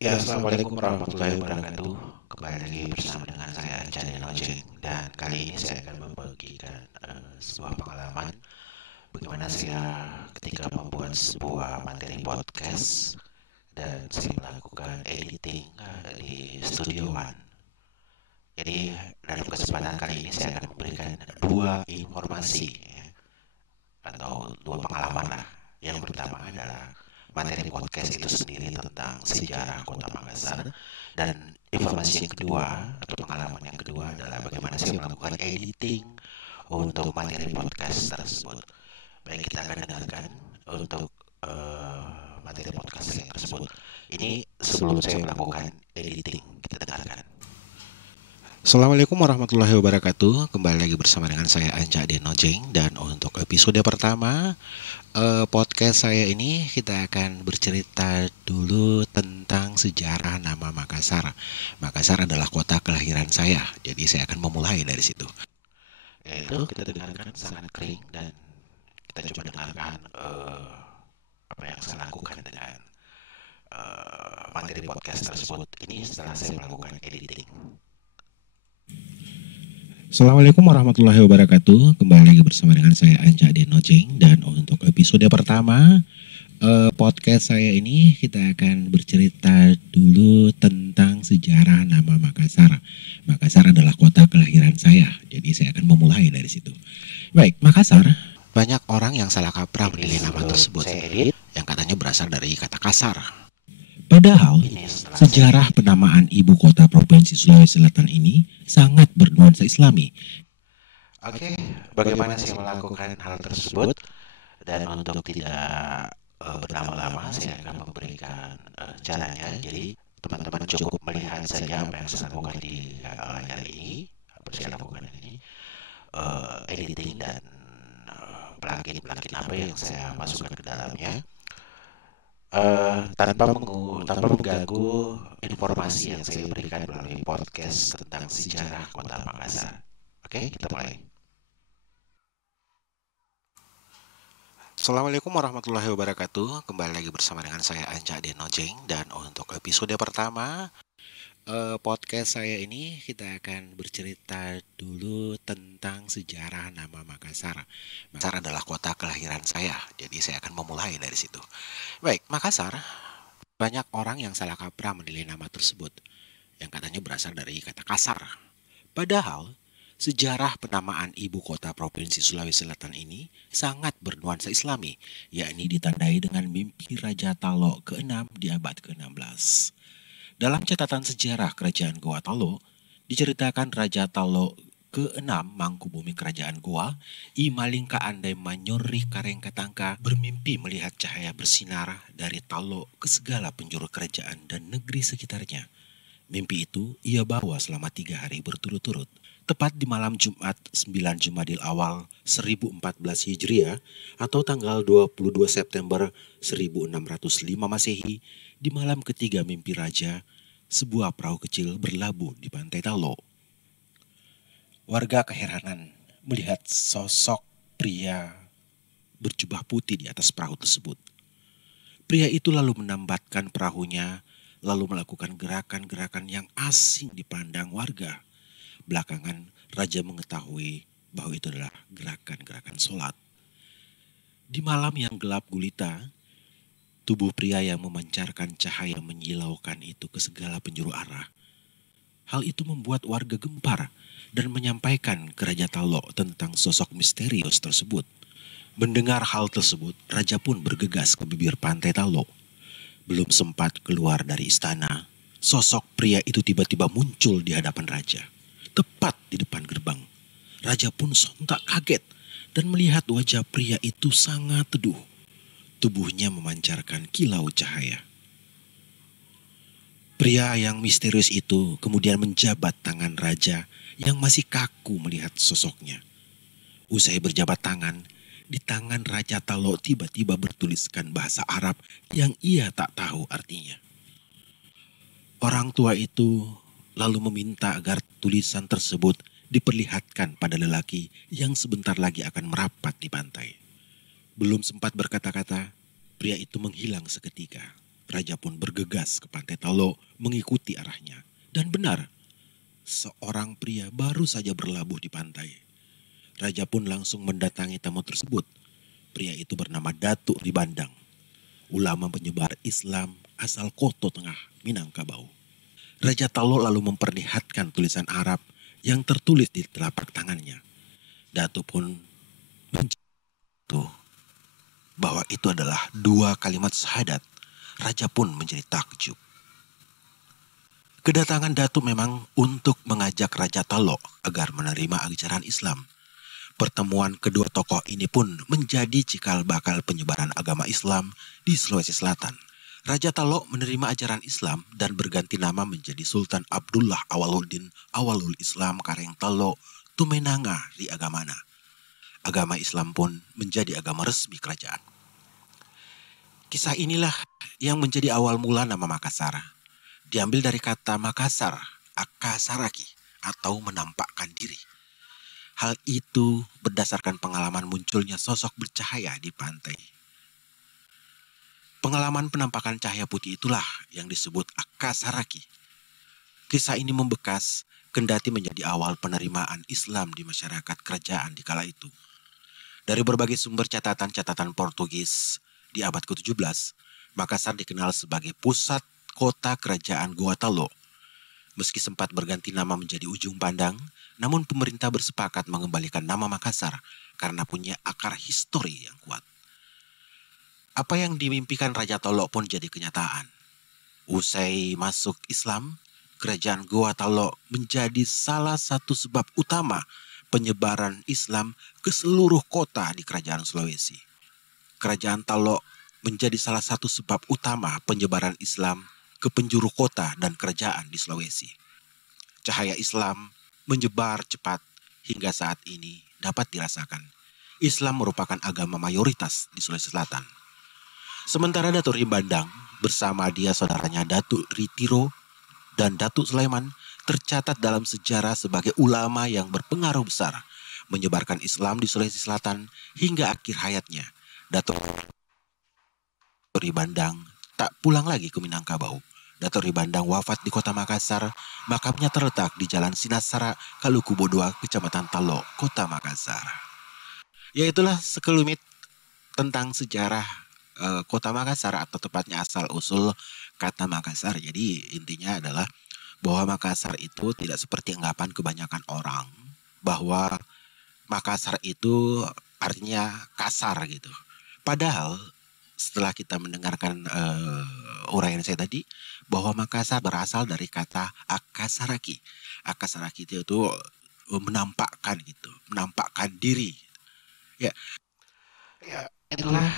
Ya, assalamualaikum warahmatullahi wabarakatuh. Kembali lagi bersama dengan saya Channel Nojeng dan kali ini saya akan membagikan sebuah pengalaman bagaimana saya ketika membuat sebuah materi podcast dan saya melakukan editing di Studio One. Jadi dalam kesempatan kali ini saya akan memberikan dua informasi ya, atau dua pengalaman lah. Yang pertama adalah materi podcast itu sendiri tentang sejarah Kota Makassar, dan informasi yang kedua atau pengalaman yang kedua adalah bagaimana saya melakukan editing untuk materi podcast tersebut. Baik, kita akan dengarkan untuk materi podcast yang tersebut. Ini sebelum saya melakukan editing, kita dengarkan. Assalamualaikum warahmatullahi wabarakatuh. Kembali lagi bersama dengan saya Anja Denojeng, dan untuk episode pertama podcast saya ini kita akan bercerita dulu tentang sejarah nama Makassar. Makassar adalah kota kelahiran saya, jadi saya akan memulai dari situ. Yaitu kita dengarkan sangat kering dan kita coba dengarkan apa yang saya lakukan dengan materi podcast tersebut. Ini setelah saya melakukan editing. Assalamualaikum warahmatullahi wabarakatuh. Kembali lagi bersama dengan saya Anja Denojeng, dan untuk episode pertama podcast saya ini kita akan bercerita dulu tentang sejarah nama Makassar. Makassar adalah kota kelahiran saya, jadi saya akan memulai dari situ. Baik, Makassar. Banyak orang yang salah kaprah menilai nama tersebut, yang katanya berasal dari kata kasar. Padahal, sejarah penamaan ibu kota Provinsi Sulawesi Selatan ini sangat bernuansa Islami. Oke, bagaimana saya melakukan hal tersebut? Dan untuk tidak berlama-lama, saya akan memberikan caranya. Jadi, teman-teman cukup melihat saja apa yang saya lakukan di layar ini, apa saya lakukan ini, editing dan plugin-plugin apa yang saya masukkan ke dalamnya. Tanpa mengganggu informasi yang saya berikan melalui podcast tentang sejarah Kota Makassar. Oke, kita mulai. Assalamualaikum warahmatullahi wabarakatuh. Kembali lagi bersama dengan saya Anja Denojeng, dan untuk episode pertama podcast saya ini kita akan bercerita dulu tentang sejarah nama Makassar. Makassar adalah kota kelahiran saya, jadi saya akan memulai dari situ. Baik, Makassar. Banyak orang yang salah kaprah menilai nama tersebut, yang katanya berasal dari kata kasar. Padahal, sejarah penamaan ibu kota Provinsi Sulawesi Selatan ini sangat bernuansa Islami, yakni ditandai dengan mimpi Raja Talo ke-6 di abad ke-16. Dalam catatan sejarah Kerajaan Goa Talo, diceritakan Raja Talo ke-6 Mangkubumi Kerajaan Goa, I Malingka Andai Manyori Kareng Katangka bermimpi melihat cahaya bersinar dari Talo ke segala penjuru kerajaan dan negeri sekitarnya. Mimpi itu ia bawa selama 3 hari berturut-turut. Tepat di malam Jumat 9 Jumadil Awal 1014 Hijriah atau tanggal 22 September 1605 Masehi, di malam ketiga mimpi raja, sebuah perahu kecil berlabuh di pantai Talo. Warga keheranan melihat sosok pria berjubah putih di atas perahu tersebut. Pria itu lalu menambatkan perahunya, lalu melakukan gerakan-gerakan yang asing dipandang warga. Belakangan, raja mengetahui bahwa itu adalah gerakan-gerakan sholat. Di malam yang gelap gulita, tubuh pria yang memancarkan cahaya menyilaukan itu ke segala penjuru arah. Hal itu membuat warga gempar dan menyampaikan ke Raja Talo tentang sosok misterius tersebut. Mendengar hal tersebut, raja pun bergegas ke bibir pantai Talo. Belum sempat keluar dari istana, sosok pria itu tiba-tiba muncul di hadapan raja, tepat di depan gerbang. Raja pun sontak kaget dan melihat wajah pria itu sangat teduh. Tubuhnya memancarkan kilau cahaya. Pria yang misterius itu kemudian menjabat tangan raja yang masih kaku melihat sosoknya. Usai berjabat tangan, di tangan Raja Talo tiba-tiba bertuliskan bahasa Arab yang ia tak tahu artinya. Orang tua itu lalu meminta agar tulisan tersebut diperlihatkan pada lelaki yang sebentar lagi akan merapat di pantai. Belum sempat berkata-kata, pria itu menghilang seketika. Raja pun bergegas ke pantai Talo mengikuti arahnya. Dan benar, seorang pria baru saja berlabuh di pantai. Raja pun langsung mendatangi tamu tersebut. Pria itu bernama Datuk Ribandang, ulama penyebar Islam asal Koto Tengah, Minangkabau. Raja Talo lalu memperlihatkan tulisan Arab yang tertulis di telapak tangannya. Datuk pun menjatuh bahwa itu adalah 2 kalimat syahadat. Raja pun menjadi takjub. Kedatangan Datuk memang untuk mengajak Raja Talo agar menerima ajaran Islam. Pertemuan kedua tokoh ini pun menjadi cikal bakal penyebaran agama Islam di Sulawesi Selatan. Raja Talo menerima ajaran Islam dan berganti nama menjadi Sultan Abdullah Awaluddin Awalul Islam Kareng Talo Tumenanga di Agamana. Agama Islam pun menjadi agama resmi kerajaan. Kisah inilah yang menjadi awal mula nama Makassar. Diambil dari kata Makassar, akasaraki, atau menampakkan diri. Hal itu berdasarkan pengalaman munculnya sosok bercahaya di pantai. Pengalaman penampakan cahaya putih itulah yang disebut akasaraki. Kisah ini membekas kendati menjadi awal penerimaan Islam di masyarakat kerajaan di kala itu. Dari berbagai sumber catatan-catatan Portugis di abad ke-17, Makassar dikenal sebagai pusat kota kerajaan Goa Talo. Meski sempat berganti nama menjadi Ujung Pandang, namun pemerintah bersepakat mengembalikan nama Makassar karena punya akar histori yang kuat. Apa yang dimimpikan Raja Talo pun jadi kenyataan. Usai masuk Islam, kerajaan Goa Talo menjadi salah satu sebab utama penyebaran Islam ke seluruh kota di kerajaan Sulawesi. Kerajaan Talo menjadi salah satu sebab utama penyebaran Islam ke penjuru kota dan kerajaan di Sulawesi. Cahaya Islam menyebar cepat hingga saat ini dapat dirasakan. Islam merupakan agama mayoritas di Sulawesi Selatan. Sementara Datuk Ribandang bersama dia saudaranya Datuk Ritiro dan Datuk Sulaiman tercatat dalam sejarah sebagai ulama yang berpengaruh besar menyebarkan Islam di Sulawesi Selatan hingga akhir hayatnya. Datuk Ribandang tak pulang lagi ke Minangkabau. Datuk Ribandang wafat di kota Makassar. Makamnya terletak di Jalan Sinasara, Kalukubo 2, Kecamatan Talo, Kota Makassar. Ya, itulah sekelumit tentang sejarah kota Makassar, atau tepatnya asal usul kata Makassar. Jadi intinya adalah bahwa Makassar itu tidak seperti anggapan kebanyakan orang bahwa Makassar itu artinya kasar gitu. Padahal setelah kita mendengarkan uraian saya tadi, bahwa Makassar berasal dari kata akasaraki. Akasaraki itu menampakkan gitu, menampakkan diri. Ya, Itulah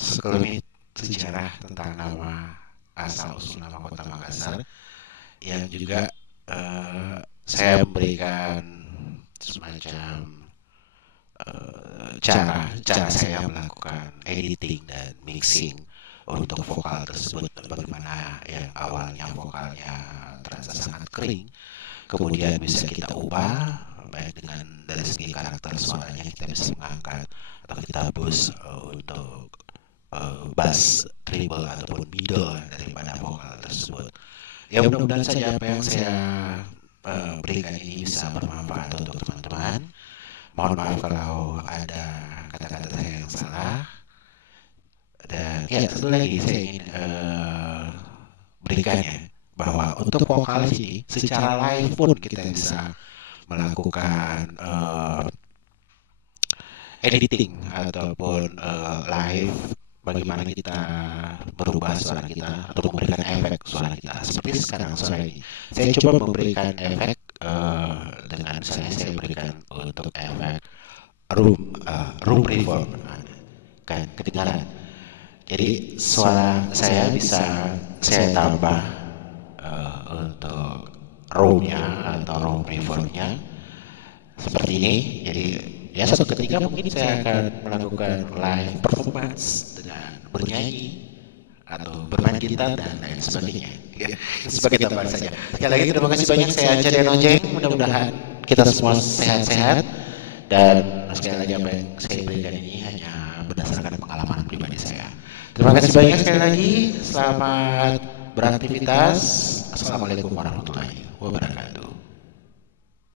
sekelumit sejarah tentang nama asal usul nama kota Makassar, yang juga saya memberikan semacam cara saya melakukan editing dan mixing untuk vokal tersebut. Bagaimana yang awalnya vokalnya terasa sangat kering, kemudian bisa kita ubah baik dengan dari segi karakter suaranya, kita bisa mengangkat atau kita boost untuk bass, treble ataupun middle daripada vokal tersebut. Ya, mudah-mudahan saja apa yang saya berikan ini bisa bermanfaat untuk teman-teman. Mohon maaf kalau ada kata-kata saya yang salah. Dan ya, satu lagi saya ingin berikannya bahwa untuk vokal ini secara live pun kita bisa melakukan editing ataupun live, bagaimana kita merubah suara kita atau memberikan efek suara kita. Seperti sekarang suara ini, saya coba memberikan efek dengan misalnya saya berikan untuk efek room reverb, kan kedengaran. Jadi suara saya bisa saya tambah untuk roomnya atau room reverbnya seperti ini. Jadi ya, suatu ketika mungkin saya akan melakukan live performance dengan bernyanyi atau bermain gitar dan lain sebagainya. Ya, sebagai tambahan saja. Sekali lagi terima kasih banyak, saya Anjani Nonjeng. Mudah-mudahan kita semua sehat-sehat, dan sekali lagi apa yang saya berikan ini hanya berdasarkan pengalaman pribadi saya. Terima kasih banyak sekali lagi. Selamat beraktivitas. Assalamualaikum warahmatullahi wabarakatuh.